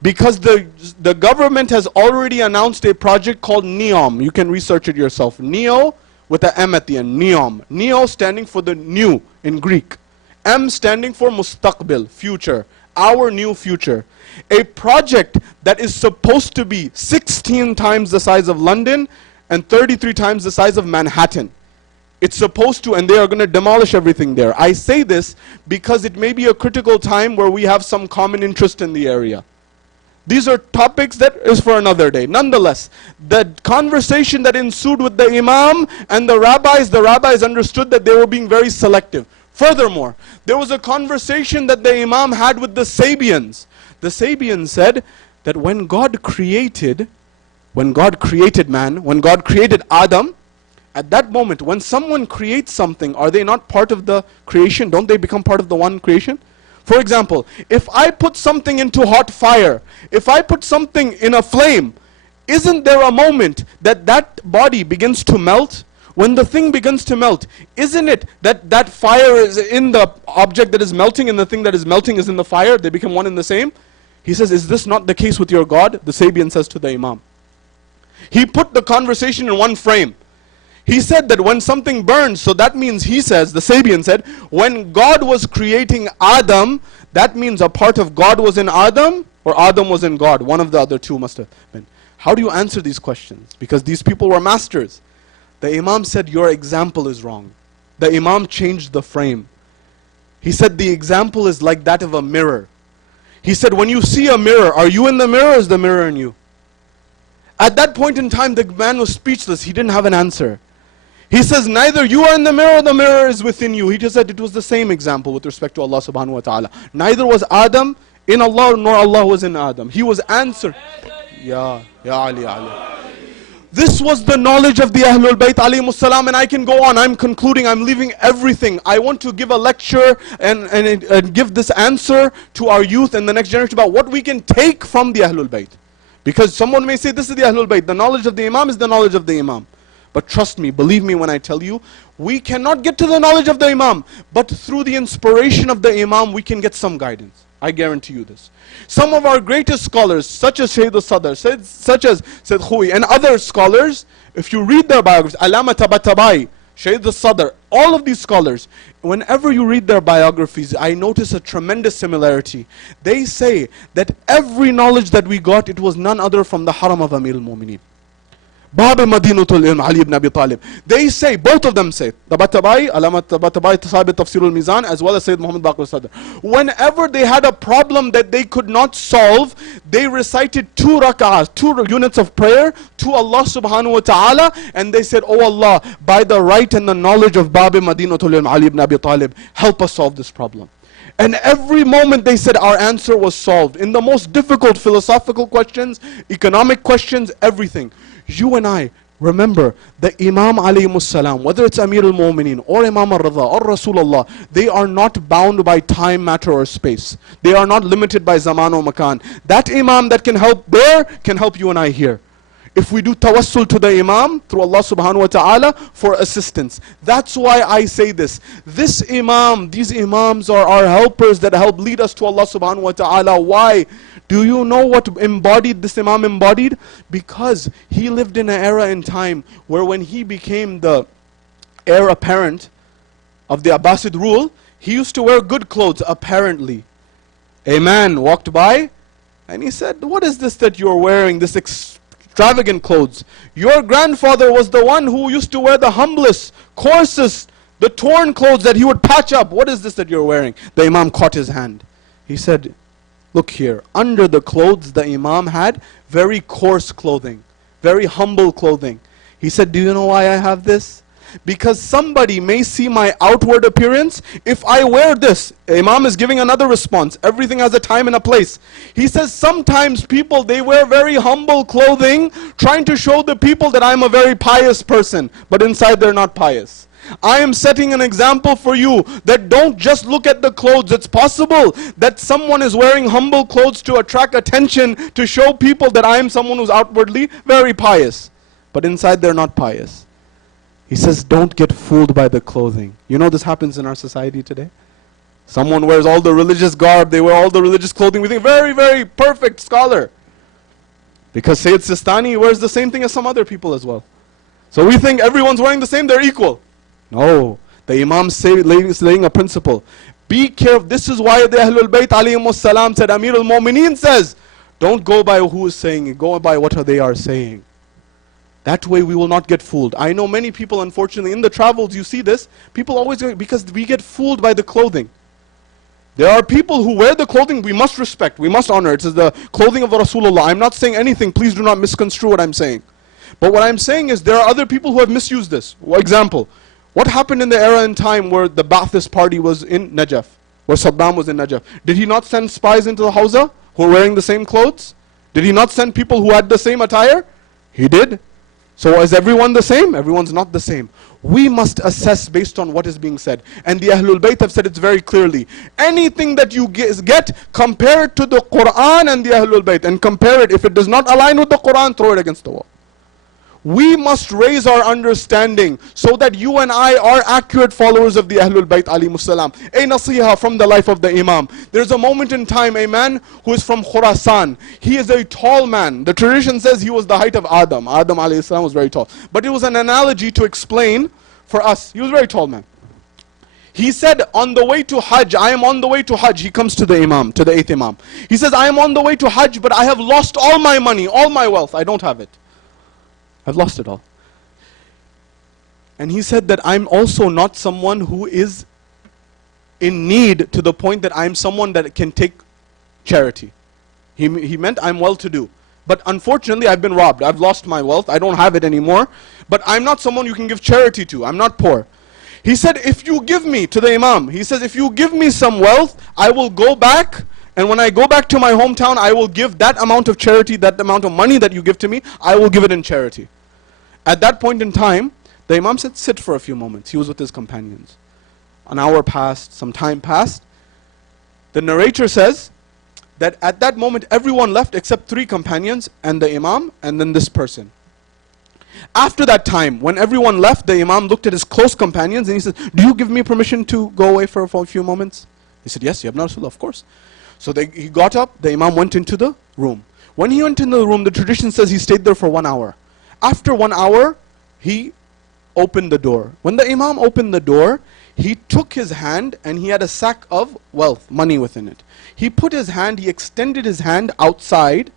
Because the government has already announced a project called NEOM. You can research it yourself. Neo with an M at the end. NEOM. Neo standing for the new in Greek. M standing for Mustaqbil, future. Our new future. A project that is supposed to be 16 times the size of London and 33 times the size of Manhattan. It's supposed to, and they are going to demolish everything there. I say this because it may be a critical time where we have some common interest in the area. These are topics that is for another day. Nonetheless, the conversation that ensued with the Imam and the rabbis understood that they were being very selective. Furthermore, there was a conversation that the Imam had with the Sabians. The Sabians said that when God created man, when God created Adam, at that moment, when someone creates something, are they not part of the creation? Don't they become part of the one creation? For example, if I put something into hot fire, if I put something in a flame, isn't there a moment that that body begins to melt? When the thing begins to melt, isn't it that that fire is in the object that is melting and the thing that is melting is in the fire? They become one and the same. He says, is this not the case with your God? The Sabian says to the Imam. He put the conversation in one frame. He said that when something burns, so that means, he says, the Sabian said, when God was creating Adam, that means a part of God was in Adam, or Adam was in God. One of the other two must have been. How do you answer these questions? Because these people were masters. The Imam said, your example is wrong. The Imam changed the frame. He said, the example is like that of a mirror. He said, when you see a mirror, are you in the mirror or is the mirror in you? At that point in time, the man was speechless. He didn't have an answer. He says, neither you are in the mirror is within you. He just said it was the same example with respect to Allah subhanahu wa ta'ala. Neither was Adam in Allah, nor Allah was in Adam. He was answered. Ya Ali. This was the knowledge of the Ahlul Bayt alayhimus salam, and I can go on. I'm concluding, I'm leaving everything. I want to give a lecture and give this answer to our youth and the next generation about what we can take from the Ahlul Bayt. Because someone may say, this is the Ahlul Bayt. The knowledge of the Imam is the knowledge of the Imam. But trust me, believe me when I tell you, we cannot get to the knowledge of the Imam. But through the inspiration of the Imam, we can get some guidance. I guarantee you this. Some of our greatest scholars, such as Shaykh al-Sadr, such as Sayyid Khu'i, and other scholars, if you read their biographies, Alama Tabatabai, Shaykh al-Sadr, all of these scholars, whenever you read their biographies, I notice a tremendous similarity. They say that every knowledge that we got, it was none other from the haram of Amir al-Mu'mineen. Bab Madinatul Ilm, Ali ibn Abi Talib. They say, both of them say, Tabatabai, Alamat Tabatabai, Tasabit Tafsir al-Mizan, as well as Sayyid Muhammad Baqir Sadr. Whenever they had a problem that they could not solve, they recited 2 rak'ahs, 2 units of prayer to Allah subhanahu wa ta'ala, and they said, Oh Allah, by the right and the knowledge of Bab Madinatul Ilm, Ali ibn Abi Talib, help us solve this problem. And every moment they said our answer was solved. In the most difficult philosophical questions, economic questions, everything. You and I, remember the Imam alayhimus salam, whether it's Amir al-Mu'mineen or Imam Raza or Rasulullah, they are not bound by time, matter or space. They are not limited by zaman or makan. That Imam that can help there can help you and I here. If we do tawassul to the Imam through Allah subhanahu wa ta'ala for assistance. That's why I say this. This Imam, these Imams are our helpers that help lead us to Allah subhanahu wa ta'ala. Why? Do you know what embodied this Imam embodied? Because he lived in an era in time where when he became the heir apparent of the Abbasid rule, he used to wear good clothes apparently. A man walked by and he said, what is this that you're wearing, this extravagant clothes? Your grandfather was the one who used to wear the humblest, coarsest, the torn clothes that he would patch up. What is this that you're wearing? The Imam caught his hand. He said, look here, under the clothes the Imam had very coarse clothing, very humble clothing. He said, do you know why I have this? Because somebody may see my outward appearance. If I wear this, Imam is giving another response. Everything has a time and a place. He says sometimes people, they wear very humble clothing, trying to show the people that I'm a very pious person, but inside they're not pious. I am setting an example for you that don't just look at the clothes. It's possible that someone is wearing humble clothes to attract attention, to show people that I am someone who's outwardly very pious, but inside they're not pious. He says, don't get fooled by the clothing. You know this happens in our society today. Someone wears all the religious garb, they wear all the religious clothing. We think, very, very perfect scholar. Because Sayyid Sistani wears the same thing as some other people as well. So we think everyone's wearing the same, they're equal. No, the Imam is laying a principle. Be careful. This is why the Ahlul Bayt alayhimus salam said, Amir al-Mu'mineen says, don't go by who is saying it, go by what they are saying. That way we will not get fooled. I know many people, unfortunately, in the travels you see this, people always go, because we get fooled by the clothing. There are people who wear the clothing we must respect, we must honor. It is the clothing of Rasulullah. I'm not saying anything, please do not misconstrue what I'm saying. But what I'm saying is there are other people who have misused this. For example, what happened in the era and time where the Ba'athist party was in Najaf, where Saddam was in Najaf? Did he not send spies into the Hawza who were wearing the same clothes? Did he not send people who had the same attire? He did. So is everyone the same? Everyone's not the same. We must assess based on what is being said. And the Ahlul Bayt have said it very clearly. Anything that you get, compare it to the Quran and the Ahlul Bayt. And compare it. If it does not align with the Quran, throw it against the wall. We must raise our understanding so that you and I are accurate followers of the Ahlul Bayt alayhimus salam. A nasiha from the life of the Imam. There's a moment in time, a man who is from Khurasan. He is a tall man. The tradition says he was the height of Adam. Adam alayhi salam was very tall. But it was an analogy to explain for us. He was a very tall man. He said, on the way to Hajj, I am on the way to Hajj. He comes to the Imam, to the 8th Imam. He says, I am on the way to Hajj, but I have lost all my money, all my wealth. I don't have it. I've lost it all. And he said that I'm also not someone who is in need to the point that I'm someone that can take charity. He meant I'm well-to-do. But unfortunately, I've been robbed. I've lost my wealth. I don't have it anymore. But I'm not someone you can give charity to. I'm not poor. He said, if you give me, to the Imam, he says, if you give me some wealth, I will go back. And when I go back to my hometown, I will give that amount of charity, that amount of money that you give to me, I will give it in charity. At that point in time, the Imam said, sit for a few moments. He was with his companions. An hour passed, some time passed. The narrator says that at that moment, everyone left except 3 companions and the Imam and then this person. After that time, when everyone left, the Imam looked at his close companions and he said, do you give me permission to go away for a few moments? He said, yes, Ya Ibn Rasulullah, of course. So he got up, the Imam went into the room. When he went into the room, the tradition says he stayed there for 1 hour. After 1 hour, he opened the door. When the Imam opened the door, he took his hand and he had a sack of wealth, money within it. He put his hand, he extended his hand outside,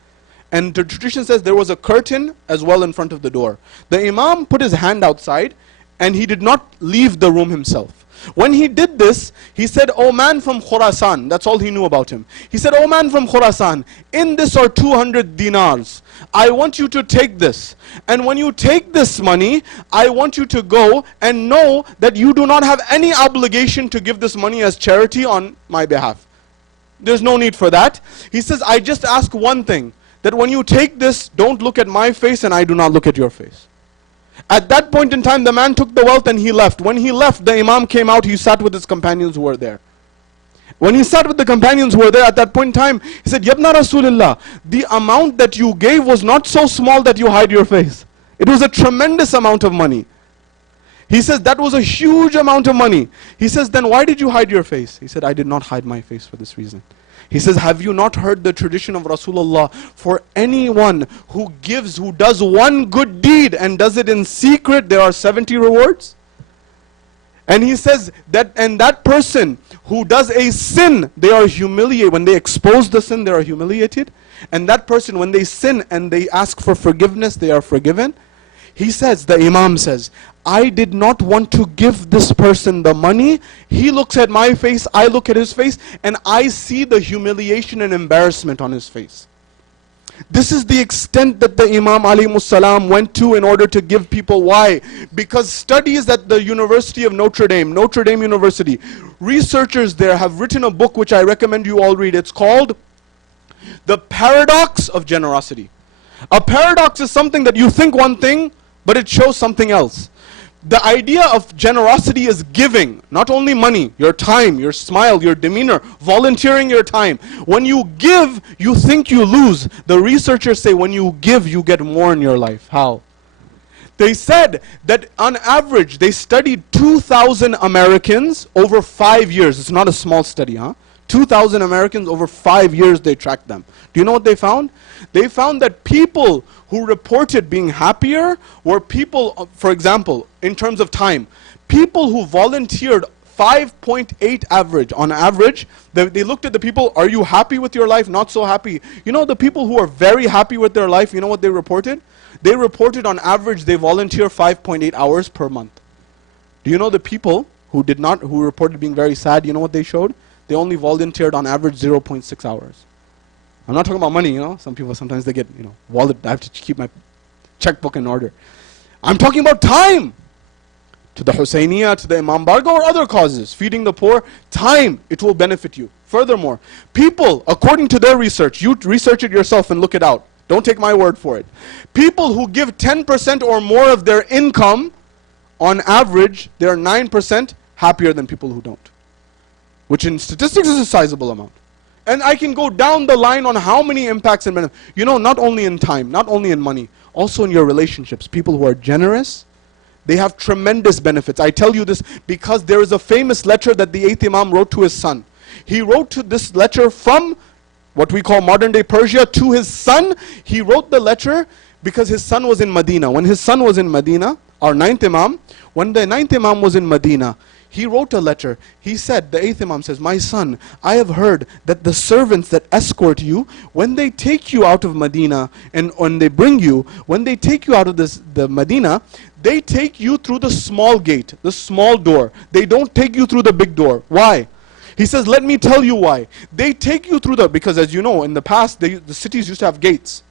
and the tradition says there was a curtain as well in front of the door. The Imam put his hand outside and he did not leave the room himself. When he did this, he said, "O man from Khurasan," that's all he knew about him. He said, "O man from Khurasan, in this are 200 dinars. I want you to take this. And when you take this money, I want you to go and know that you do not have any obligation to give this money as charity on my behalf. There's no need for that." He says, "I just ask one thing, that when you take this, don't look at my face and I do not look at your face." At that point in time, the man took the wealth and he left. When he left, the Imam came out, he sat with his companions who were there. When he sat with the companions who were there at that point in time, he said, "Yabna Rasulullah, the amount that you gave was not so small that you hide your face. It was a tremendous amount of money." He says, "That was a huge amount of money." He says, "Then why did you hide your face?" He said, "I did not hide my face for this reason." He says, "Have you not heard the tradition of Rasulullah? For anyone who gives, who does one good deed and does it in secret, there are 70 rewards." And he says that, and that person who does a sin, they are humiliated. When they expose the sin, they are humiliated. And that person, when they sin and they ask for forgiveness, they are forgiven. He says, the Imam says, "I did not want to give this person the money. He looks at my face, I look at his face, and I see the humiliation and embarrassment on his face." This is the extent that the Imam alayhi salam went to in order to give people. Why? Because studies at the University of Notre Dame University, researchers there have written a book which I recommend you all read. It's called The Paradox of Generosity. A paradox is something that you think one thing, but it shows something else. The idea of generosity is giving, not only money, your time, your smile, your demeanor, volunteering your time. When you give, you think you lose. The researchers say when you give, you get more in your life. How? They said that on average, they studied 2,000 Americans over 5 years. It's not a small study, huh? 2,000 Americans over 5 years, they tracked them. Do you know what they found? They found that people who reported being happier were people, for example, in terms of time, people who volunteered 5.8 average. On average, they looked at the people, are you happy with your life? Not so happy. You know, the people who are very happy with their life, you know what they reported? They reported on average they volunteer 5.8 hours per month. Do you know the people who reported being very sad, you know what they showed? They only volunteered on average 0.6 hours. I'm not talking about money, you know. Some people, sometimes they get, wallet. I have to keep my checkbook in order. I'm talking about time. To the Husainiyah, to the Imam Barga or other causes, feeding the poor, time, it will benefit you. Furthermore, people, according to their research, you research it yourself and look it out. Don't take my word for it. People who give 10% or more of their income, on average, they are 9% happier than people who don't. Which in statistics is a sizable amount. And I can go down the line on how many impacts and benefits. You know, not only in time, not only in money, also in your relationships. People who are generous, they have tremendous benefits. I tell you this because there is a famous letter that the 8th Imam wrote to his son. He wrote to this letter from what we call modern day Persia to his son. He wrote the letter because his son was in Medina. When his son was in Medina, our 9th Imam, when the 9th Imam was in Medina, he wrote a letter. He said, the 8th Imam says, "My son, I have heard that the servants that escort you, when they take you out of Medina and when they bring you, when they take you out of the Medina, they take you through the small gate, the small door. They don't take you through the big door. Why?" He says, "Let me tell you why. They take you through because as you know, in the past, the cities used to have gates.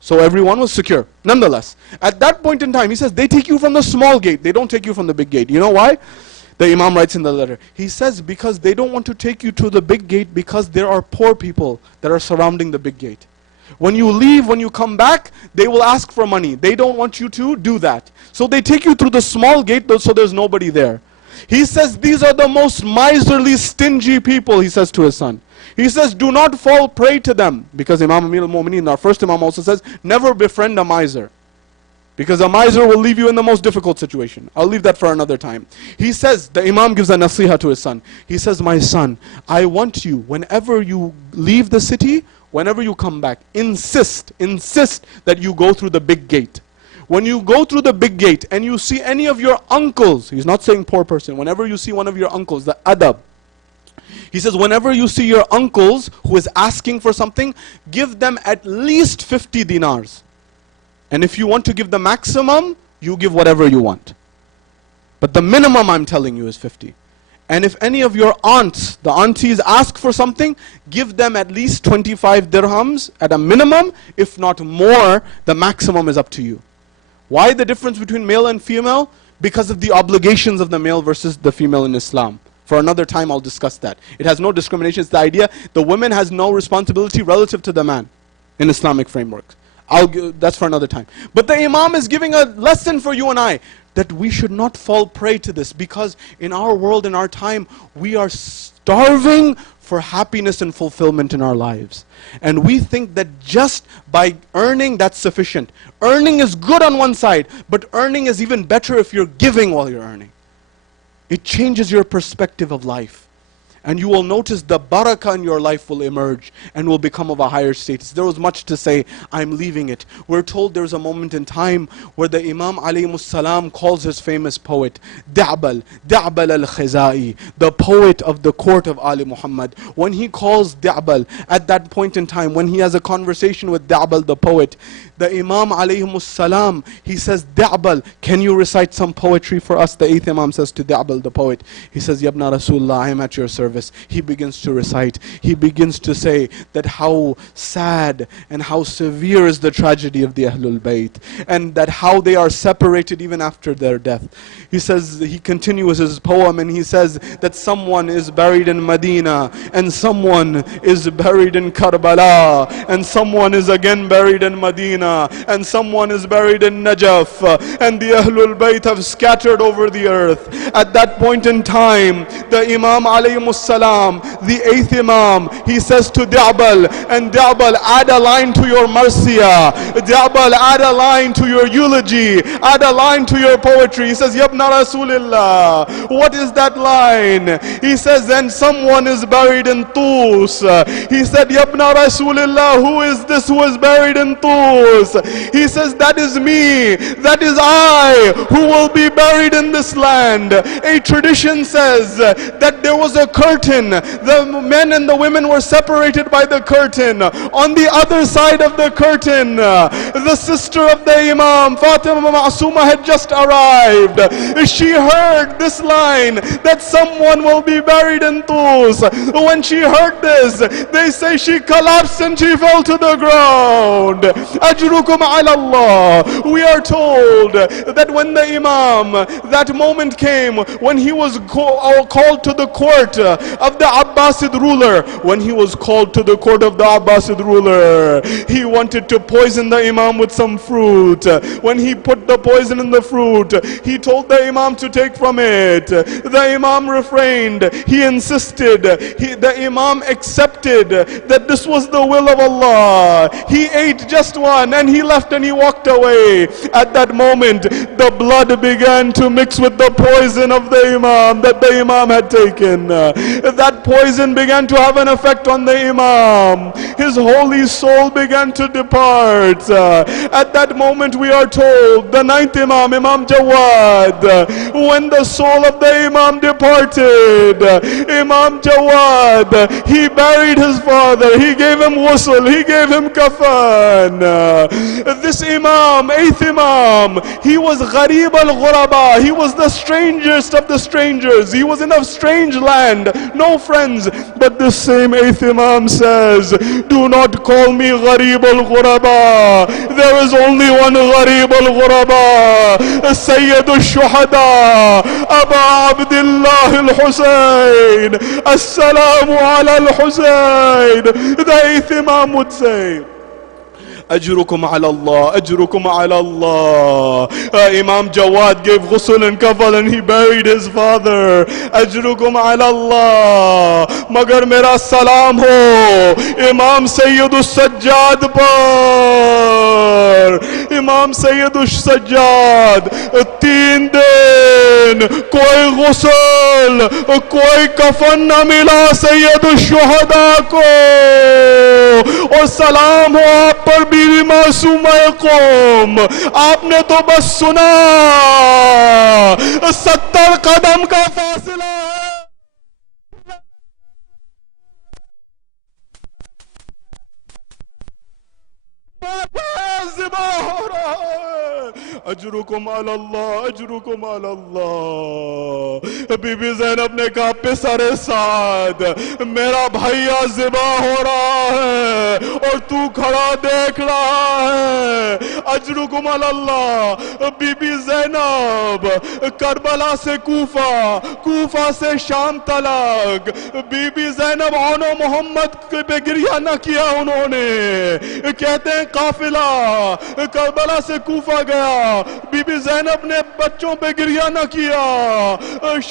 So everyone was secure. Nonetheless, at that point in time, he says, they take you from the small gate. They don't take you from the big gate. You know why? The Imam writes in the letter, he says, because they don't want to take you to the big gate because there are poor people that are surrounding the big gate. When you leave, when you come back, they will ask for money. They don't want you to do that. So they take you through the small gate so there's nobody there." He says, "These are the most miserly, stingy people," he says to his son. He says, "Do not fall prey to them." Because Imam Amir al-Mu'mineen, our first Imam, also says, never befriend a miser. Because a miser will leave you in the most difficult situation. I'll leave that for another time. He says, the Imam gives a nasiha to his son. He says, my son, I want you, whenever you leave the city, whenever you come back, insist that you go through the big gate. When you go through the big gate and you see any of your uncles, he's not saying poor person, whenever you see one of your uncles, the adab, he says, whenever you see your uncles who is asking for something, give them at least 50 dinars. And if you want to give the maximum, you give whatever you want. But the minimum I'm telling you is 50. And if any of your aunts, the aunties ask for something, give them at least 25 dirhams at a minimum. If not more, the maximum is up to you. Why the difference between male and female? Because of the obligations of the male versus the female in Islam. For another time I'll discuss that. It has no discrimination. It's the idea the woman has no responsibility relative to the man in Islamic framework. That's for another time. But the Imam is giving a lesson for you and I, that we should not fall prey to this, because in our world, in our time, we are starving for happiness and fulfillment in our lives. And we think that just by earning, that's sufficient. Earning is good on one side, but earning is even better if you're giving while you're earning. It changes your perspective of life. And you will notice the barakah in your life will emerge and will become of a higher status. There was much to say, I'm leaving it. We're told there's a moment in time where the Imam alayhi salam calls his famous poet, Da'bal al-Khizai, the poet of the court of Ali Muhammad. When he calls Da'bal, at that point in time, when he has a conversation with Da'bal the poet, the Imam alayhi salam, he says, Da'bal, can you recite some poetry for us? The 8th Imam says to Da'bal the poet, he says, Yabna Rasulullah, I am at your service. He begins to recite. He begins to say that how sad and how severe is the tragedy of the Ahlul Bayt, and that how they are separated even after their death. He says, he continues his poem and he says that someone is buried in Medina, and someone is buried in Karbala, and someone is again buried in Medina, and someone is buried in Najaf, and the Ahlul Bayt have scattered over the earth. At that point in time, the Imam alayhi salam, the 8th Imam, he says to Da'bal, and Da'bal, add a line to your marsiya. Da'bal, add a line to your eulogy. Add a line to your poetry. He says, Yabna Rasulillah. What is that line? He says, then someone is buried in Tus. He said, Yabna Rasulillah, who is this who is buried in Tus? He says, that is me. That is I who will be buried in this land. A tradition says that there was a curtain. The men and the women were separated by the curtain. On the other side of the curtain, the sister of the Imam, Fatima Ma'asuma, had just arrived. She heard this line, that someone will be buried in Tus. When she heard this, they say she collapsed and she fell to the ground. Ajrukum ala Allah. We are told that when the Imam, that moment came, when he was called to the court of the Abbasid ruler, when he was called to the court of the Abbasid ruler, he wanted to poison the Imam with some fruit. When he put the poison in the fruit, he told the Imam to take from it. The Imam refrained. He insisted. The Imam accepted that this was the will of Allah. He ate just one and he left and he walked away. At that moment, the blood began to mix with the poison of the Imam that the Imam had taken. That poison began to have an effect on the Imam. His holy soul began to depart. At that moment, we are told, the 9th Imam, Imam Jawad, when the soul of the Imam departed, Imam Jawad, he buried his father, he gave him ghusl, he gave him kafan. This Imam, 8th Imam, he was Gharib al-Ghuraba, he was the strangest of the strangers, he was in a strange land, no friends. But this same 8th Imam says, do not call me Gharib al-Ghuraba. There is only one Gharib al-Ghuraba, Syed al-Shahadat, Aba Abdullah al-Husayn, As-salamu ala al-Husayn. The 8th Imam would say, Ajrukum ala Allah, Ajrukum ala Allah. Imam Jawad gave ghusl and kafal and he buried his father. Ajrukum ala Allah. Magar mera salam ho Imam Sayyid al-Sajjad par. امام سید السجاد 3 دن کوئی غسل کوئی کفن نہ ملا سید الشہداء کو، اور سلام ہو آپ پر بیوی معصومہ قوم، آپ نے تو بس سنا 70 قدم کا فاصلہ ہے، ذبح ہو رہا ہے، اجرکم علی اللہ، اجرکم علی اللہ۔ بی بی زینب نے کہا پسر سعد میرا بھائیا ذبح ہو رہا ہے اور تو کھڑا دیکھ رہا ہے، اجرکم علی اللہ۔ بی بی زینب کربلا سے کوفہ، کوفہ سے شام تلک، بی بی زینب عون و محمد پہ گریہ نہ کیا انہوں نے، کہتے ہیں قافلہ کربلا سے کوفہ گیا، بی بی زینب نے بچوں پہ گریہ نہ کیا،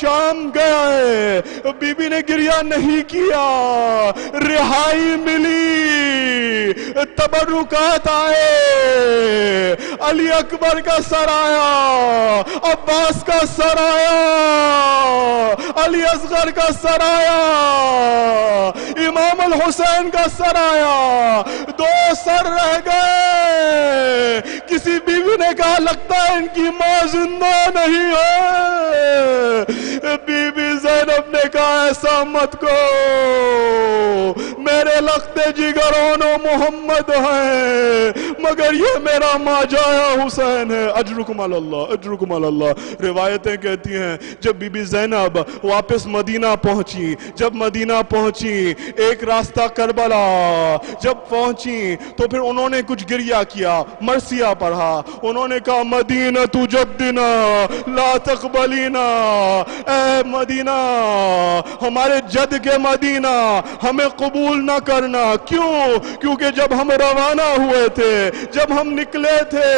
شام گیا ہے بی بی نے گریہ نہیں کیا، رہائی ملی، تبرکات آئے، علی اکبر کا سر آیا، عباس کا سر آیا، علی اصغر کا سر آیا، امام الحسین کا سر آیا، 2 سر رہ گئے۔ کسی بیوی نے کہا لگتا ہے ان کی ماں زندہ نہیں ہے، بی بی زینب نے کہا ایسا مت کو، میرے لخت جگران و محمد ہیں مگر یہ میرا ماجایا حسین ہے، اجرکم علی اللہ، اجرکم علی اللہ۔ روایتیں کہتی ہیں جب بی بی زینب واپس مدینہ پہنچی، جب مدینہ پہنچی ایک راستہ کربلا، جب پہنچی تو پھر انہوں نے کچھ گریہ کیا، مرثیہ پڑھا، انہوں نے کہا مدینہ جدنا لا تقبلینا، اے مدینہ ہمارے جد کے مدینہ ہمیں قبول نہ کرنا، کیوں؟ کیونکہ جب ہم روانہ ہوئے تھے، جب ہم نکلے تھے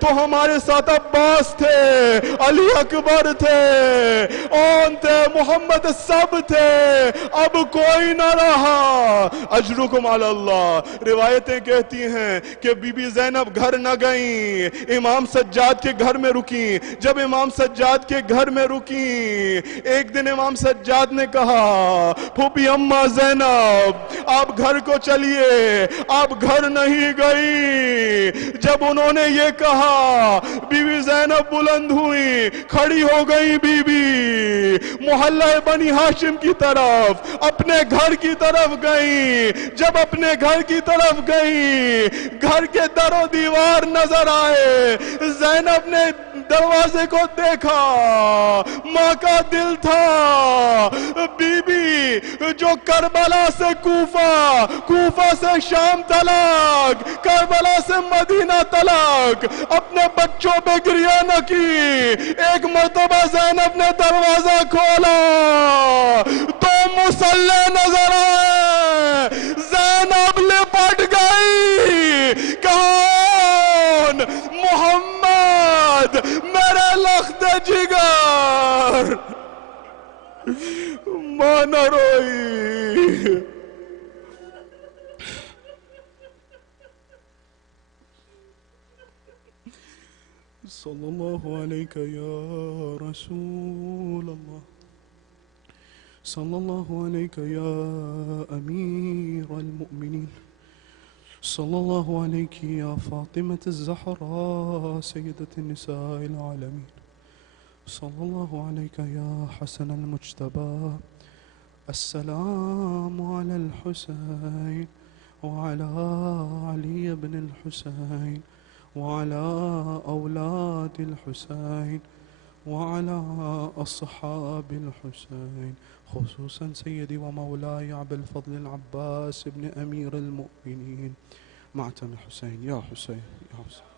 تو ہمارے ساتھ عباس تھے، علی اکبر تھے، اون تھے، محمد سب تھے، اب کوئی نہ رہا، اجرکم علی اللہ۔ روایتیں کہتی ہیں کہ بی بی زینب گھر نہ گئیں، امام سجاد کے گھر میں رکیں، جب امام سجاد کے گھر میں رکیں ایک دن امام سجاد نے کہا پھوپھی اماں زینب آپ گھر کو چلیے، آپ گھر نہیں گئی، جب انہوں نے یہ کہا بی بی زینب بلند ہوئی، کھڑی ہو گئی، بی بی محلہ بنی ہاشم کی طرف اپنے گھر کی طرف گئی، جب اپنے گھر کی طرف گئی گھر کے در و دیوار نظر آئے، زینب نے دروازے کو دیکھا، ماں کا دل تھا بی بی جو کربلا سے کوفہ، کوفہ سے شام تلک، کربلا سے مدینہ تلک اپنے بچوں پہ گریہ نہ کی، ایک مرتبہ زینب نے دروازہ کھولا تو مسلح نظر آئے، زینب لپٹ گئی، کون؟ محمد میرے لخت جگر، ماں نہ روئی۔ صلی اللہ علیہ یا رسول اللہ، صلی اللہ علیہ یا امیر المؤمنین، صلی اللہ علیہ یا فاطمة الزہراء سیدۃ النساء العالمین، صلی اللہ علیہ یا حسن المجتبى، السلام علی الحسین وعلى علی بن الحسین وعلى أولاد الحسين وعلى أصحاب الحسين، خصوصا سيدي ومولاي أبي الفضل العباس بن أمير المؤمنين معتم الحسين، يا حسين يا حسين.